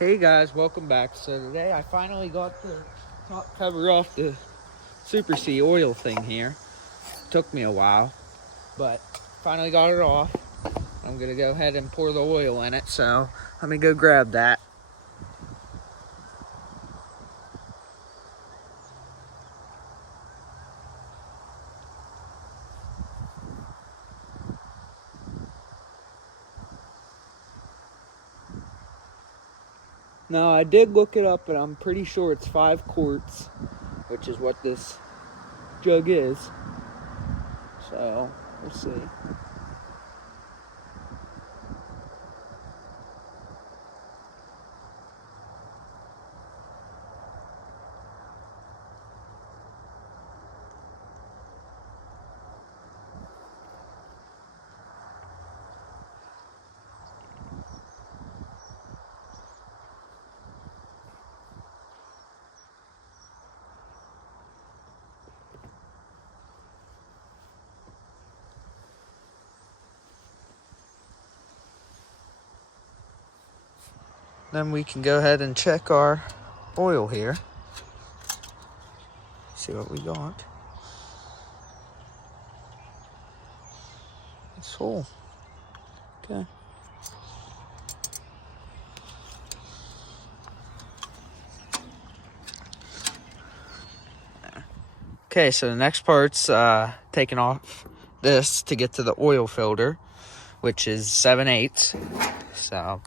Hey guys, welcome back. So today I finally got the top cover off the Super C oil thing here. Took me a while, but finally got it off. I'm gonna go ahead and pour the oil in it, so let me go grab that. Now I did look it up, and I'm pretty sure it's 5 quarts, which is what this jug is. So we'll see. Then we can go ahead and check our oil here. See what we got. It's full. Okay. Okay, so the next part's taking off this to get to the oil filter, which is 7/8. So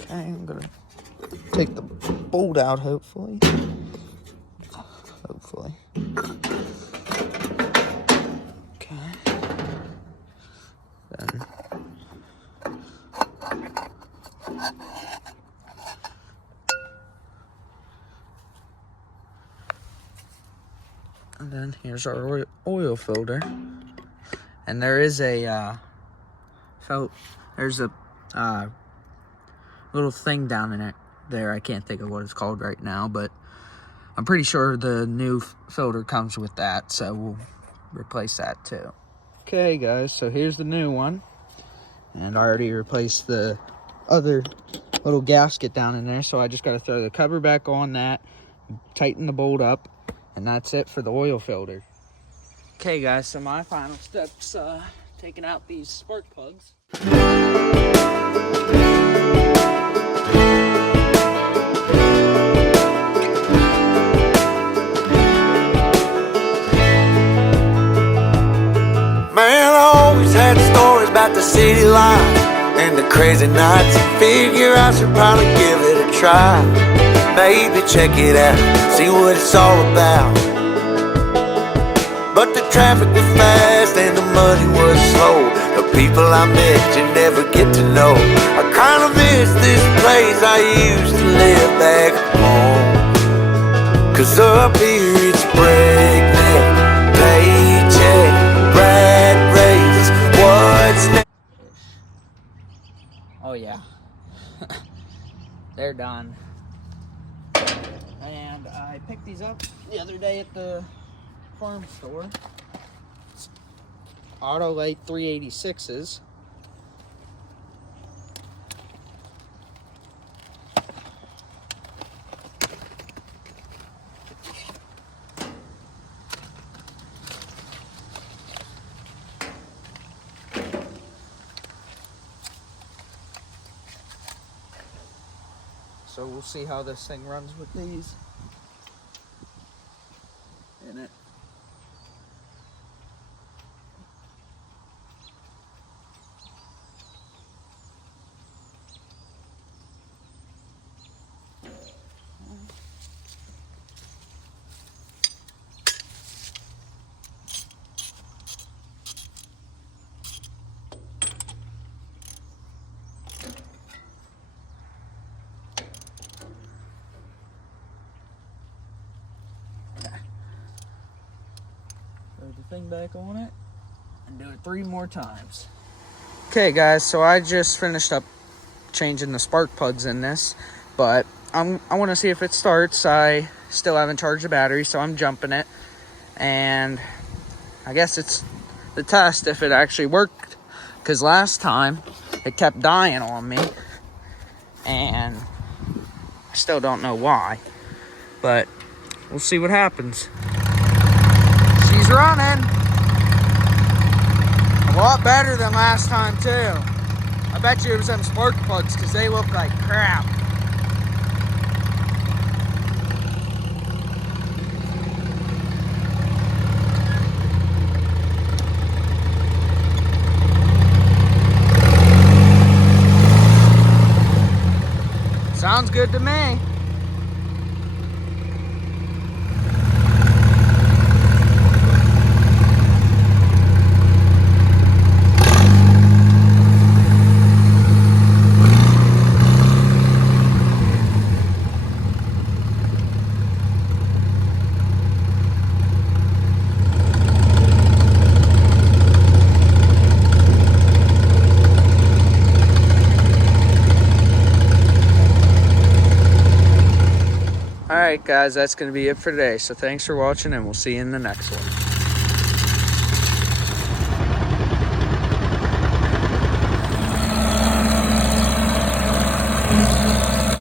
okay, I'm gonna take the bolt out, hopefully. Okay. Then and then here's our oil filter, and there is a there's a little thing down in it there. I can't think of what it's called right now, but I'm pretty sure the new filter comes with that, so we'll replace that too. Okay guys, so here's the new one, and I already replaced the other little gasket down in there, so I just got to throw the cover back on that, tighten the bolt up, and that's it for the oil filter. Okay guys, so my final steps, taking out these spark plugs. Man, I always had stories about the city life and the crazy nights. Figure I should probably give it a try. Maybe check it out, see what it's all about. But the traffic was fast and the money was slow. The people I met you never get to know. I kinda miss this place I used to live back home. Cause up here it's breakneck, paycheck, rat race, what's next? Oh yeah. They're done. And I picked these up the other day at the farm store. It's Autolite 386s. So we'll see how this thing runs with these in it. pin back on it and do it 3 more times. Okay guys, so I just finished up changing the spark plugs in this, but I want to see if it starts. I still haven't charged the battery, so I'm jumping it, and I guess it's the test if it actually worked, because last time it kept dying on me, and I still don't know why, but we'll see what happens. She's running a lot better than last time too. I bet you it was them spark plugs, because they look like crap. Sounds good to me. Alright guys, that's going to be it for today. So thanks for watching, and we'll see you in the next one.